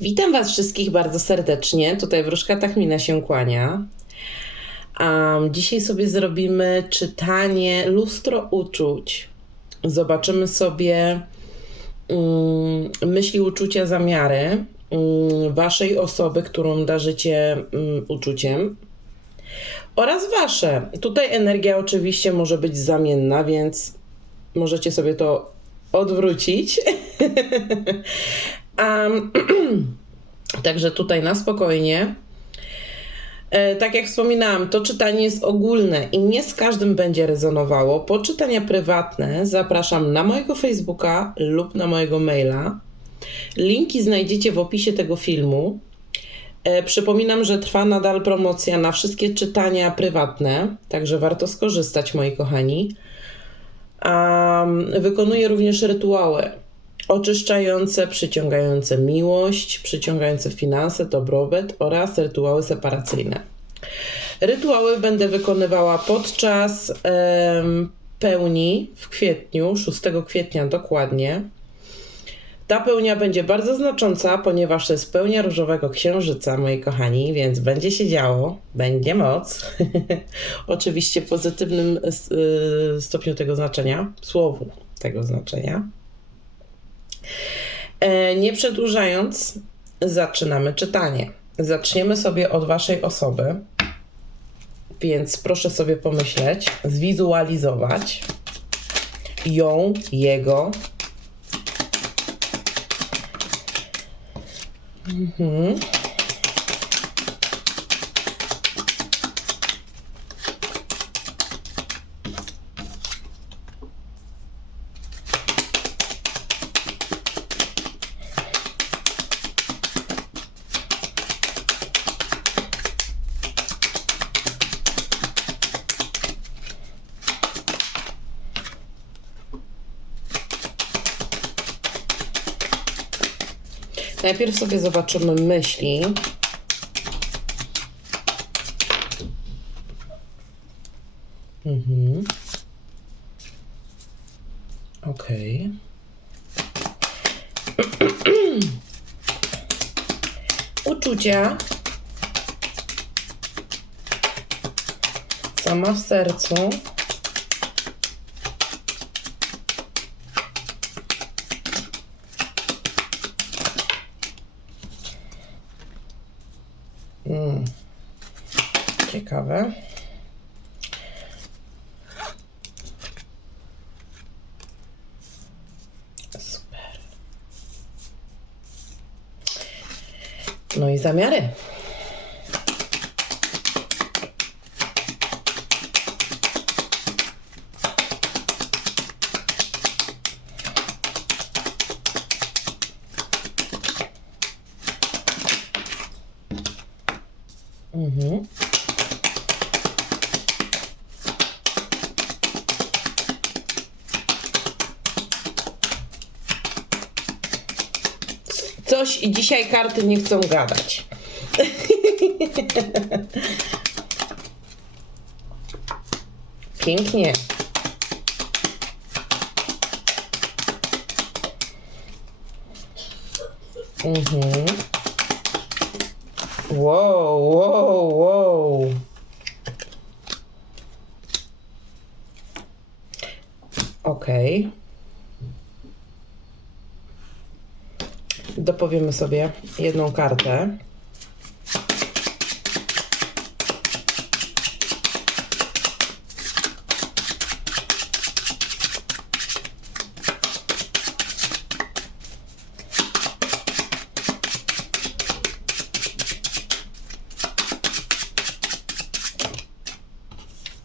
Witam Was wszystkich bardzo serdecznie. Tutaj wróżka Tachmina się kłania. Um, dzisiaj sobie zrobimy czytanie lustro uczuć. Zobaczymy sobie um, myśli, uczucia, zamiary um, Waszej osoby, którą darzycie um, uczuciem oraz Wasze. Tutaj energia oczywiście może być zamienna, więc możecie sobie to odwrócić. um, Także tutaj na spokojnie. E, tak jak wspominałam, to czytanie jest ogólne i nie z każdym będzie rezonowało. Po czytania prywatne zapraszam na mojego Facebooka lub na mojego maila. Linki znajdziecie w opisie tego filmu. E, przypominam, że trwa nadal promocja na wszystkie czytania prywatne, także warto skorzystać, moi kochani. Um, wykonuję również rytuały oczyszczające, przyciągające miłość, przyciągające finanse, dobrobyt oraz rytuały separacyjne. Rytuały będę wykonywała podczas em, pełni w kwietniu, 6 kwietnia dokładnie. Ta pełnia będzie bardzo znacząca, ponieważ jest pełnia różowego księżyca, moi kochani, więc będzie się działo, będzie moc. Oczywiście w pozytywnym y, stopniu tego znaczenia, słowu tego znaczenia. E, nie przedłużając, zaczynamy czytanie. Zaczniemy sobie od Waszej osoby, więc proszę sobie pomyśleć, zwizualizować ją, jego. Mhm. Najpierw sobie zobaczymy myśli. Mhm. Okej. Okay. Uczucia. Sama w sercu. Mm. Ciekawe. Super. No i zamiary. Coś dzisiaj karty nie chcą gadać. Pięknie. Mhm. Wow, wow, wow. Okej. Okay. Dopowiemy sobie jedną kartę.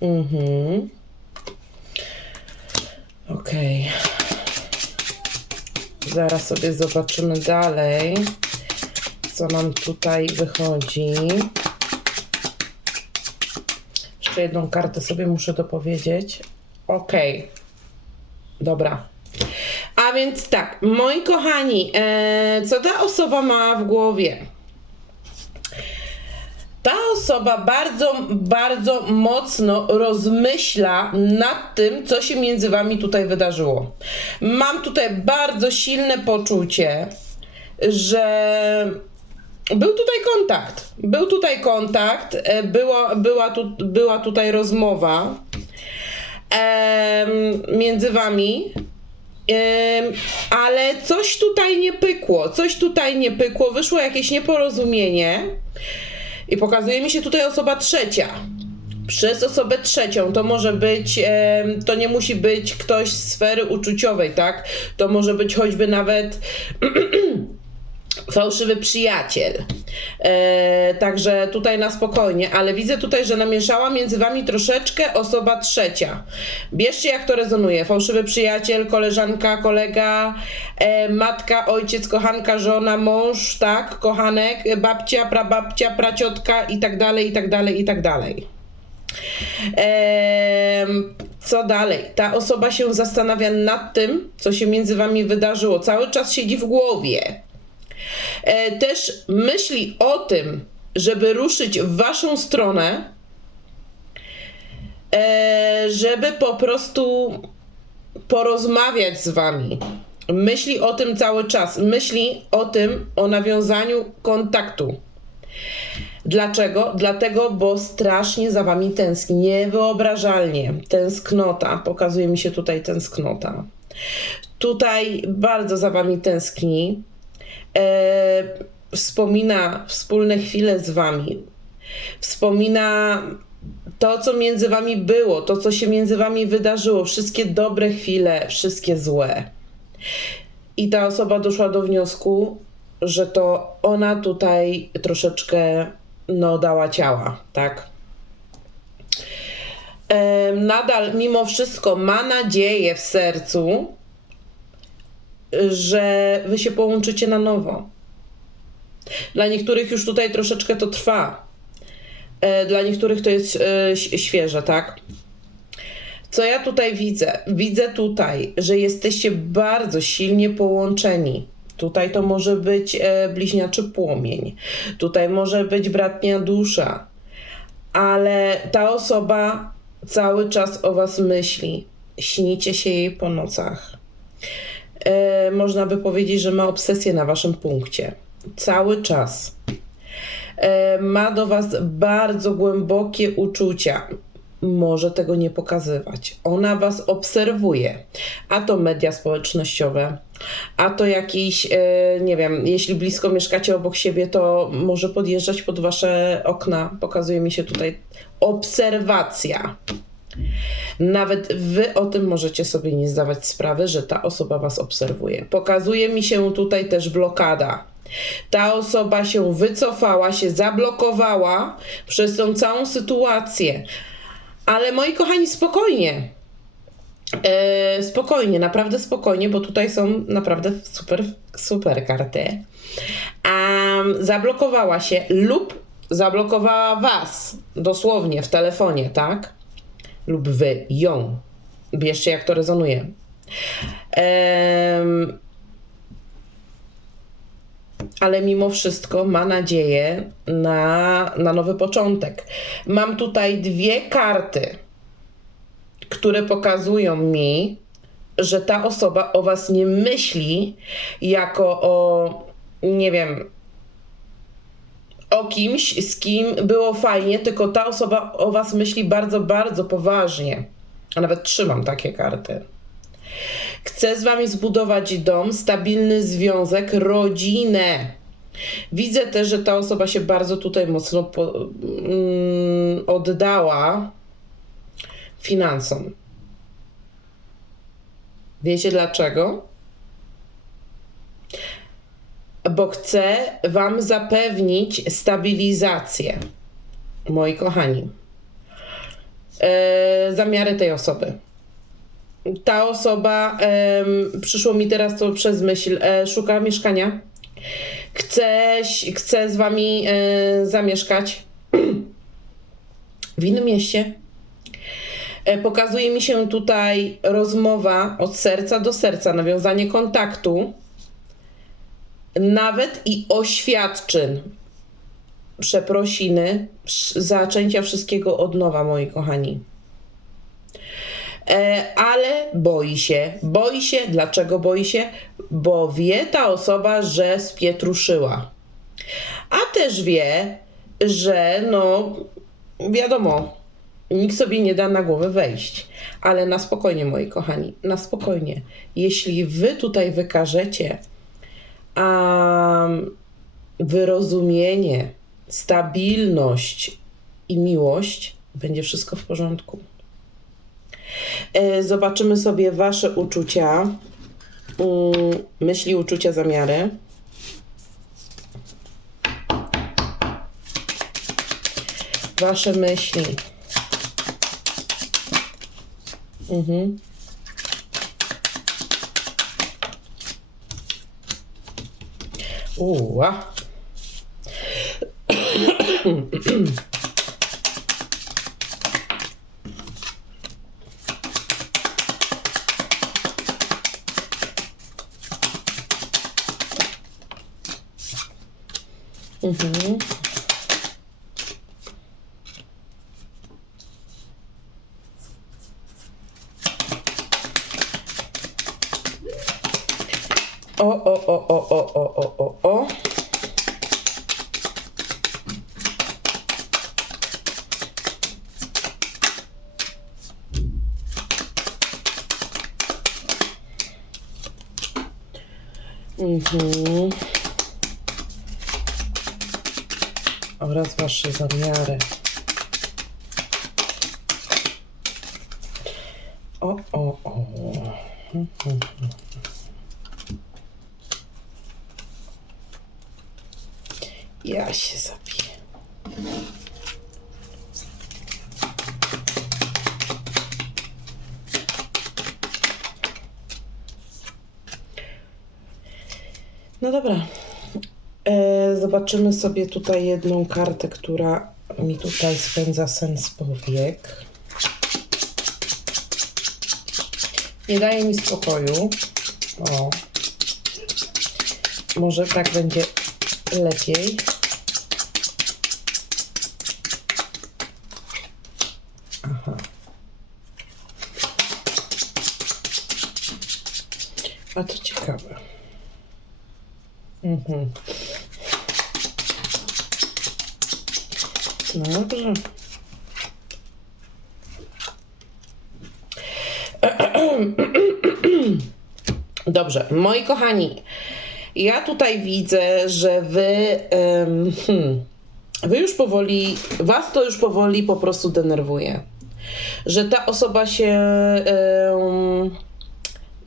Mhm. Okej. Okay. Zaraz sobie zobaczymy dalej, co nam tutaj wychodzi. Jeszcze jedną kartę sobie muszę dopowiedzieć. Okay. Dobra. A więc tak, moi kochani, e, co ta osoba ma w głowie? Osoba bardzo, bardzo mocno rozmyśla nad tym, co się między wami tutaj wydarzyło. Mam tutaj bardzo silne poczucie, że był tutaj kontakt. Był tutaj kontakt, e, była, była, tu, była tutaj rozmowa między wami. ale coś tutaj nie pykło, coś tutaj nie pykło, wyszło jakieś nieporozumienie i pokazuje mi się tutaj osoba trzecia. Przez osobę trzecią to może być, to nie musi być ktoś z sfery uczuciowej, tak? To może być choćby nawet fałszywy przyjaciel. E, także tutaj na spokojnie, ale widzę tutaj, że namieszała między wami troszeczkę osoba trzecia. Bierzcie jak to rezonuje. Fałszywy przyjaciel, koleżanka, kolega, e, matka, ojciec, kochanka, żona, mąż, tak, kochanek, babcia, prababcia, praciotka i tak dalej, i tak dalej, i tak dalej. Em, co dalej? Ta osoba się zastanawia nad tym, co się między wami wydarzyło. Cały czas siedzi w głowie. E, też myśli o tym, żeby ruszyć w waszą stronę, e, żeby po prostu porozmawiać z wami. Myśli o tym cały czas. Myśli o tym, o nawiązaniu kontaktu. Dlaczego? Dlatego, bo strasznie za wami tęskni, niewyobrażalnie. Tęsknota, pokazuje mi się tutaj tęsknota. Tutaj bardzo za wami tęskni. E, wspomina wspólne chwile z wami. Wspomina to, co między wami było, to, co się między wami wydarzyło, wszystkie dobre chwile, wszystkie złe. I ta osoba doszła do wniosku, że to ona tutaj troszeczkę no, dała ciała, tak? Em, Nadal, mimo wszystko, ma nadzieję w sercu, że wy się połączycie na nowo. Dla niektórych już tutaj troszeczkę to trwa. E, Dla niektórych to jest e, świeże, tak? Co ja tutaj widzę? Widzę tutaj, że jesteście bardzo silnie połączeni. Tutaj to może być e, bliźniaczy płomień, tutaj może być bratnia dusza, ale ta osoba cały czas o Was myśli. Śnicie się jej po nocach. E, można by powiedzieć, że ma obsesję na Waszym punkcie. Cały czas. E, ma do Was bardzo głębokie uczucia. Może tego nie pokazywać. Ona Was obserwuje. A to media społecznościowe, a to jakiś, e, nie wiem, jeśli blisko mieszkacie obok siebie, to może podjeżdżać pod Wasze okna. Pokazuje mi się tutaj obserwacja. Nawet wy o tym możecie sobie nie zdawać sprawy, że ta osoba was obserwuje. Pokazuje mi się tutaj też blokada. Ta osoba się wycofała, się zablokowała przez tą całą sytuację. Ale moi kochani, spokojnie. E, spokojnie, naprawdę spokojnie, bo tutaj są naprawdę super, super karty. Um, zablokowała się lub zablokowała was dosłownie w telefonie, tak? Lub wy ją. Bierzcie, jak to rezonuje. Ale mimo wszystko ma nadzieję na, na nowy początek. Mam tutaj dwie karty, które pokazują mi, że ta osoba o was nie myśli jako o, nie wiem, o kimś, z kim było fajnie, tylko ta osoba o was myśli bardzo, bardzo poważnie. A nawet trzymam takie karty. Chce z wami zbudować dom, stabilny związek, rodzinę. Widzę też, że ta osoba się bardzo tutaj mocno po, mm, oddała finansom. Wiecie dlaczego? Bo chcę Wam zapewnić stabilizację, moi kochani. E, zamiary tej osoby. Ta osoba, em, przyszło mi teraz to przez myśl, e, szuka mieszkania. Chce, chce z Wami e, zamieszkać w innym mieście. E, Pokazuje mi się tutaj rozmowa od serca do serca, nawiązanie kontaktu nawet i oświadczyn, przeprosiny, zaczęcia wszystkiego od nowa, moi kochani. e, ale boi się. Boi się. Dlaczego boi się? Bo wie ta osoba, że spietruszyła. A też wie, że no wiadomo, nikt sobie nie da na głowę wejść. Ale na spokojnie, moi kochani, na spokojnie. Jeśli wy tutaj wykażecie um, wyrozumienie, stabilność i miłość, będzie wszystko w porządku. E, Zobaczymy sobie Wasze uczucia, myśli, uczucia, zamiary. Wasze myśli. Mhm. Åh. Ah. Mm-hmm. o, o, o, o, o, o, o. Mhm. Oraz Wasze zamiary. O, o, o. Mhm. Ja się zabiję. No dobra. E, zobaczymy sobie tutaj jedną kartę, która mi tutaj spędza sens powiek. Nie daje mi spokoju. O. Może tak będzie lepiej. A to ciekawe. Mhm. No dobrze. Dobrze, moi kochani, ja tutaj widzę, że wy, hmm, wy już powoli, was to już powoli po prostu denerwuje. Że ta osoba się em,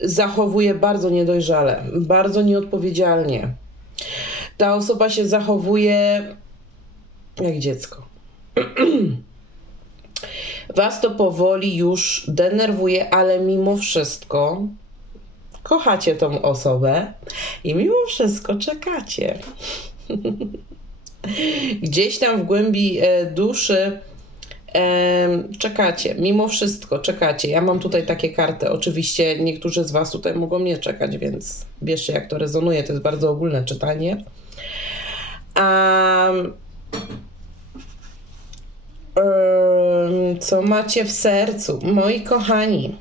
zachowuje bardzo niedojrzale, bardzo nieodpowiedzialnie. Ta osoba się zachowuje jak dziecko. Was to powoli już denerwuje, ale mimo wszystko kochacie tą osobę i mimo wszystko czekacie. Gdzieś tam w głębi e, duszy czekacie, mimo wszystko czekacie. Ja mam tutaj takie karty. Oczywiście niektórzy z Was tutaj mogą nie czekać, więc bierzcie jak to rezonuje. To jest bardzo ogólne czytanie. Co macie w sercu, moi kochani?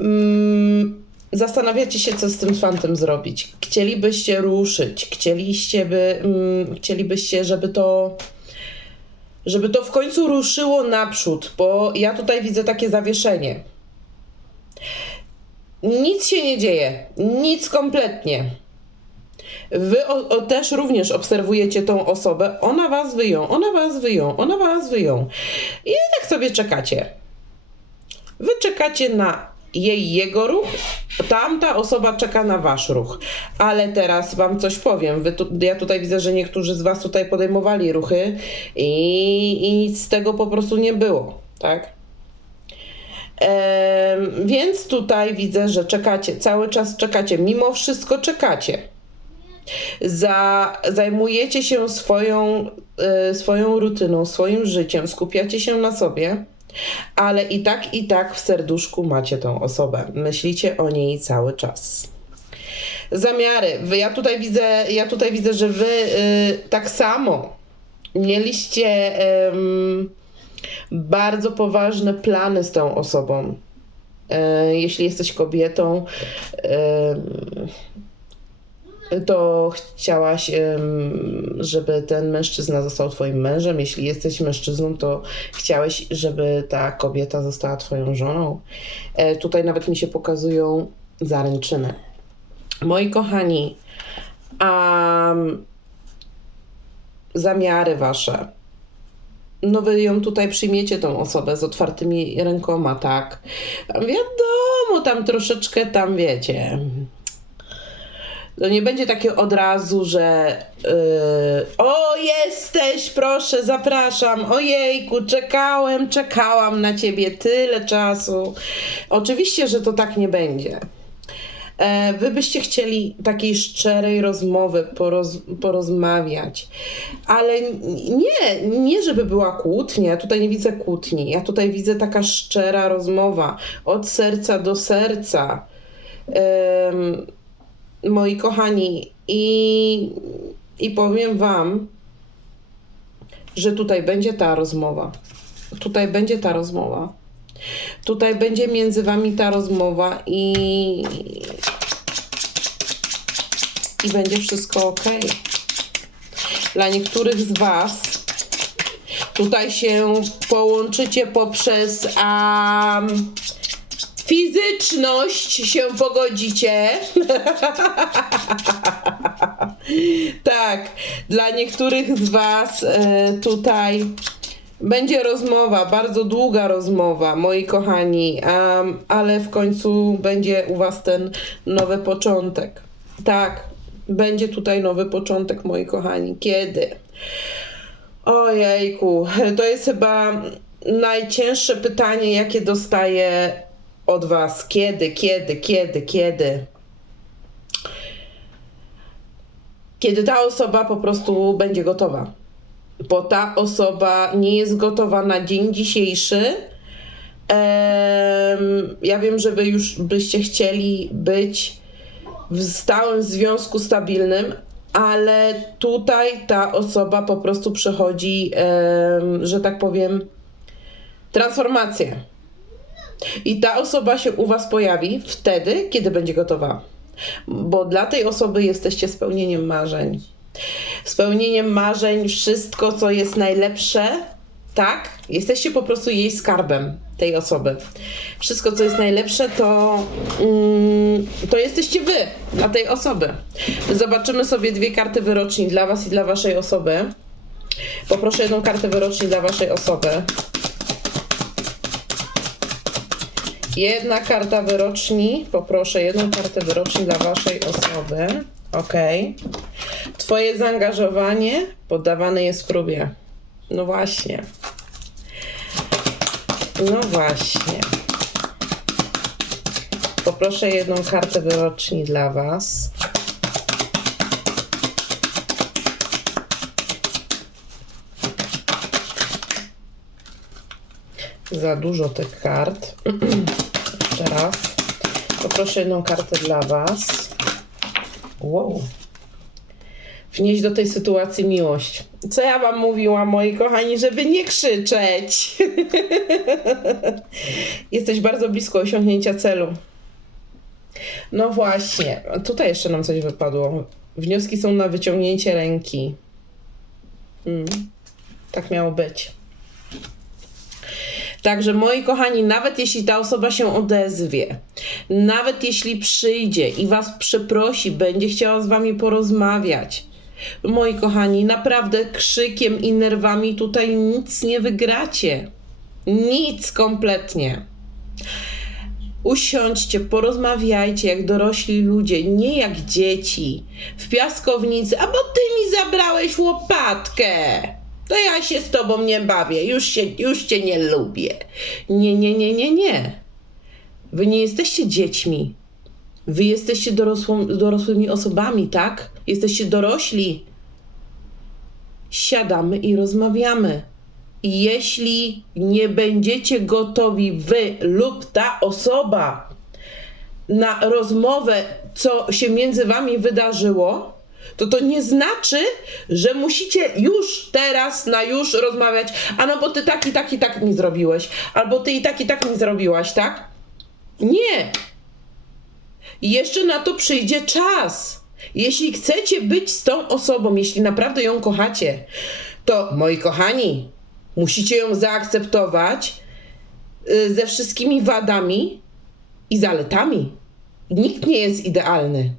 Mm, Zastanawiacie się, co z tym fantem zrobić. Chcielibyście ruszyć, chcieliście by, mm, chcielibyście, żeby to, żeby to w końcu ruszyło naprzód, bo ja tutaj widzę takie zawieszenie. Nic się nie dzieje, nic kompletnie. Wy o, o, też również obserwujecie tą osobę, ona was wyją, ona was wyją, ona was wyją. I tak sobie czekacie. Wy czekacie na jej jego ruch, tamta osoba czeka na wasz ruch. Ale teraz wam coś powiem. Tu, ja tutaj widzę, że niektórzy z was tutaj podejmowali ruchy i, i z tego po prostu nie było, tak? Więc tutaj widzę, że czekacie, cały czas czekacie, mimo wszystko czekacie. Za, zajmujecie się swoją, e, swoją rutyną, swoim życiem, skupiacie się na sobie, ale i tak, i tak w serduszku macie tą osobę. Myślicie o niej cały czas. Zamiary. Ja, tutaj widzę, ja tutaj widzę, że wy y, tak samo mieliście bardzo poważne plany z tą osobą. E, jeśli jesteś kobietą, to chciałaś, żeby ten mężczyzna został twoim mężem. Jeśli jesteś mężczyzną, to chciałeś, żeby ta kobieta została twoją żoną. E, Tutaj nawet mi się pokazują zaręczyny. Moi kochani, a zamiary wasze. No wy ją tutaj przyjmiecie, tą osobę z otwartymi rękoma, tak? Wiadomo, tam troszeczkę tam wiecie. To nie będzie takie od razu, że yy, o jesteś, proszę, zapraszam, ojejku, czekałem, czekałam na ciebie tyle czasu. Oczywiście, że to tak nie będzie. E, Wy byście chcieli takiej szczerej rozmowy, poroz, porozmawiać, ale nie, nie żeby była kłótnia, ja tutaj nie widzę kłótni, ja tutaj widzę taka szczera rozmowa, od serca do serca. Moi kochani, i, i powiem Wam, że tutaj będzie ta rozmowa. Tutaj będzie ta rozmowa. Tutaj będzie między Wami ta rozmowa i, i będzie wszystko ok. Dla niektórych z Was tutaj się połączycie poprzez um, fizyczność się pogodzicie. tak, dla niektórych z Was e, tutaj będzie rozmowa, bardzo długa rozmowa, moi kochani, em, ale w końcu będzie u Was ten nowy początek. Tak, będzie tutaj nowy początek, moi kochani. Kiedy? Ojejku, to jest chyba najcięższe pytanie, jakie dostaję od Was. Kiedy, kiedy, kiedy, kiedy? Kiedy ta osoba po prostu będzie gotowa. Bo ta osoba nie jest gotowa na dzień dzisiejszy. Ja wiem, że Wy już byście chcieli być w stałym związku stabilnym, ale tutaj ta osoba po prostu przechodzi, że tak powiem, transformację. I ta osoba się u Was pojawi wtedy, kiedy będzie gotowa. Bo dla tej osoby jesteście spełnieniem marzeń. Spełnieniem marzeń, wszystko, co jest najlepsze, tak? Jesteście po prostu jej skarbem, tej osoby. Wszystko, co jest najlepsze, to, mm, to jesteście Wy dla tej osoby. Zobaczymy sobie dwie karty wyroczni dla Was i dla Waszej osoby. Poproszę jedną kartę wyroczni dla Waszej osoby. Jedna karta wyroczni. Poproszę jedną kartę wyroczni dla Waszej osoby. Ok. Twoje zaangażowanie poddawane jest próbie. No właśnie. No właśnie. Poproszę jedną kartę wyroczni dla Was. Za dużo tych kart. Jeszcze raz. Poproszę jedną kartę dla Was. Wow. Wnieść do tej sytuacji miłość. Co ja Wam mówiłam, moi kochani, żeby nie krzyczeć. Jesteś bardzo blisko osiągnięcia celu. No właśnie, tutaj jeszcze nam coś wypadło. Wnioski są na wyciągnięcie ręki. Mm, tak miało być. Także moi kochani, nawet jeśli ta osoba się odezwie, nawet jeśli przyjdzie i was przeprosi, będzie chciała z wami porozmawiać, moi kochani, naprawdę krzykiem i nerwami tutaj nic nie wygracie. Nic kompletnie. Usiądźcie, porozmawiajcie jak dorośli ludzie, nie jak dzieci w piaskownicy, a bo ty mi zabrałeś łopatkę. To ja się z tobą nie bawię, już, się, już cię nie lubię. Nie, nie, nie, nie, nie. Wy nie jesteście dziećmi. Wy jesteście dorosłą, dorosłymi osobami, tak? Jesteście dorośli. Siadamy i rozmawiamy. I jeśli nie będziecie gotowi wy lub ta osoba na rozmowę, co się między wami wydarzyło, to to nie znaczy, że musicie już teraz na już rozmawiać, a no bo ty tak i tak i tak mi zrobiłeś, albo ty i tak i tak mi zrobiłaś, tak? Nie. Jeszcze na to przyjdzie czas. Jeśli chcecie być z tą osobą, jeśli naprawdę ją kochacie, to moi kochani, musicie ją zaakceptować y, ze wszystkimi wadami i zaletami. Nikt nie jest idealny.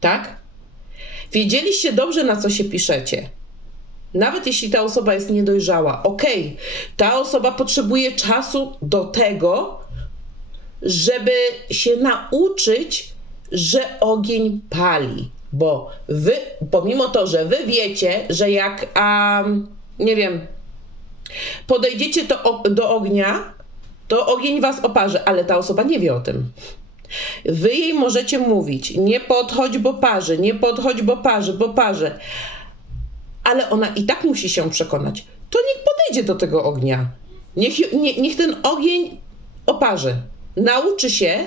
Tak? Wiedzieliście dobrze, na co się piszecie. Nawet jeśli ta osoba jest niedojrzała, okej, ta osoba potrzebuje czasu do tego, żeby się nauczyć, że ogień pali. Bo wy, pomimo to, że wy wiecie, że jak, a, nie wiem, podejdziecie do, do ognia, to ogień was oparzy, ale ta osoba nie wie o tym. Wy jej możecie mówić, nie podchodź, bo parzy, nie podchodź, bo parzy, bo parzy. Ale ona i tak musi się przekonać. To niech podejdzie do tego ognia. Niech, nie, niech ten ogień oparzy. Nauczy się,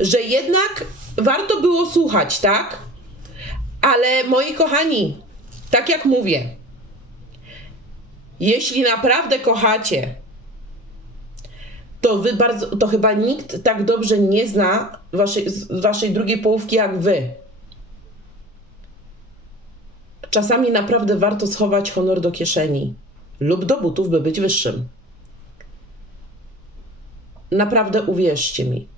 że jednak warto było słuchać, tak? Ale moi kochani, tak jak mówię, jeśli naprawdę kochacie, to wy bardzo, to chyba nikt tak dobrze nie zna waszej, waszej drugiej połówki jak wy. Czasami naprawdę warto schować honor do kieszeni lub do butów, by być wyższym. Naprawdę uwierzcie mi.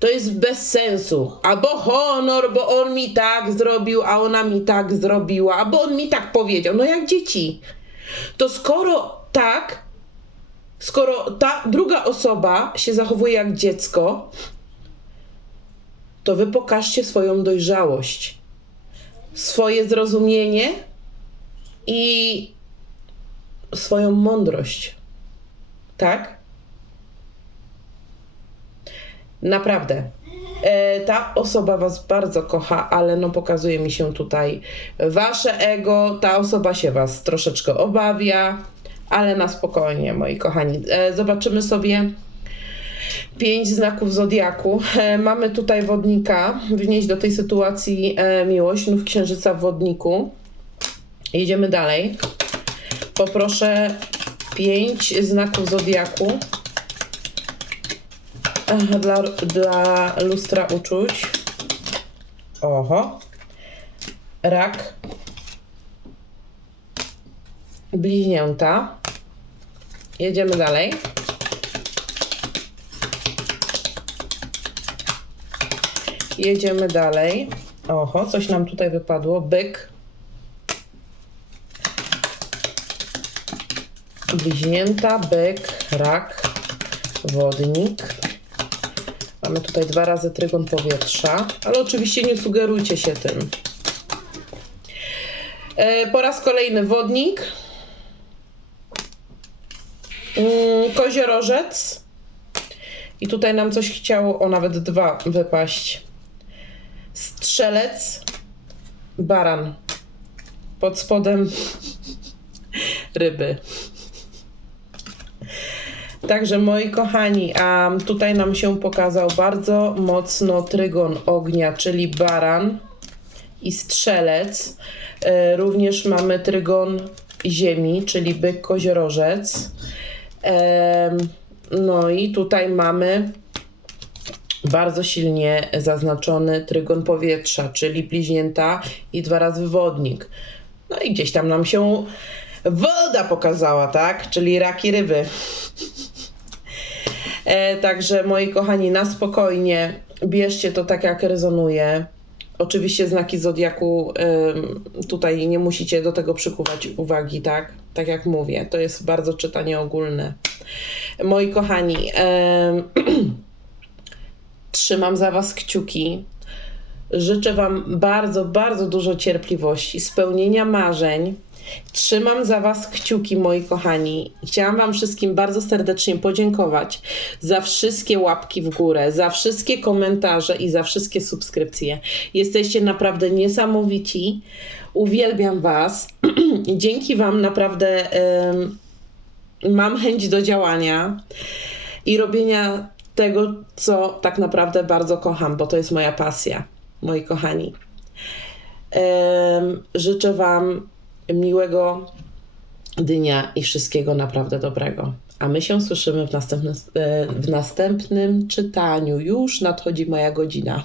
To jest bez sensu. Albo honor, bo on mi tak zrobił, a ona mi tak zrobiła, albo on mi tak powiedział. No jak dzieci. To skoro tak, skoro ta druga osoba się zachowuje jak dziecko, to wy pokażcie swoją dojrzałość, swoje zrozumienie i swoją mądrość. Tak? Naprawdę. E, ta osoba was bardzo kocha, ale no pokazuje mi się tutaj wasze ego. Ta osoba się was troszeczkę obawia, ale na spokojnie, moi kochani. E, zobaczymy sobie pięć znaków zodiaku. E, mamy tutaj wodnika, wnieść do tej sytuacji miłość, nów księżyca w wodniku. Jedziemy dalej. Poproszę pięć znaków zodiaku dla, dla lustra uczuć. Oho. Rak. Bliźnięta. Jedziemy dalej. Jedziemy dalej. Oho, coś nam tutaj wypadło. Byk. Bliźnięta, byk, rak, wodnik. Mamy tutaj dwa razy trygon powietrza, ale oczywiście nie sugerujcie się tym. E, po raz kolejny wodnik. Mm, koziorożec. I tutaj nam coś chciało, o nawet dwa wypaść. Strzelec, baran. Pod spodem ryby. Także moi kochani, a tutaj nam się pokazał bardzo mocno trygon ognia, czyli baran i strzelec. E, również mamy trygon ziemi, czyli byk koziorożec. No i tutaj mamy bardzo silnie zaznaczony trygon powietrza, czyli bliźnięta i dwa razy wodnik. No i gdzieś tam nam się woda pokazała, tak? Czyli raki ryby. E, także moi kochani, na spokojnie, bierzcie to tak jak rezonuje. Oczywiście znaki zodiaku tutaj nie musicie do tego przykuwać uwagi, tak? Tak jak mówię, to jest bardzo czytanie ogólne. Moi kochani, trzymam za Was kciuki. Życzę Wam bardzo, bardzo dużo cierpliwości, spełnienia marzeń Trzymam za Was kciuki, moi kochani. Chciałam Wam wszystkim bardzo serdecznie podziękować za wszystkie łapki w górę, za wszystkie komentarze i za wszystkie subskrypcje. Jesteście naprawdę niesamowici. Uwielbiam Was. Dzięki Wam naprawdę mam chęć do działania i robienia tego, co tak naprawdę bardzo kocham, bo to jest moja pasja, moi kochani. życzę Wam miłego dnia i wszystkiego naprawdę dobrego. A my się słyszymy w następnym, e, w następnym czytaniu. Już nadchodzi moja godzina.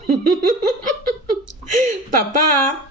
pa, pa!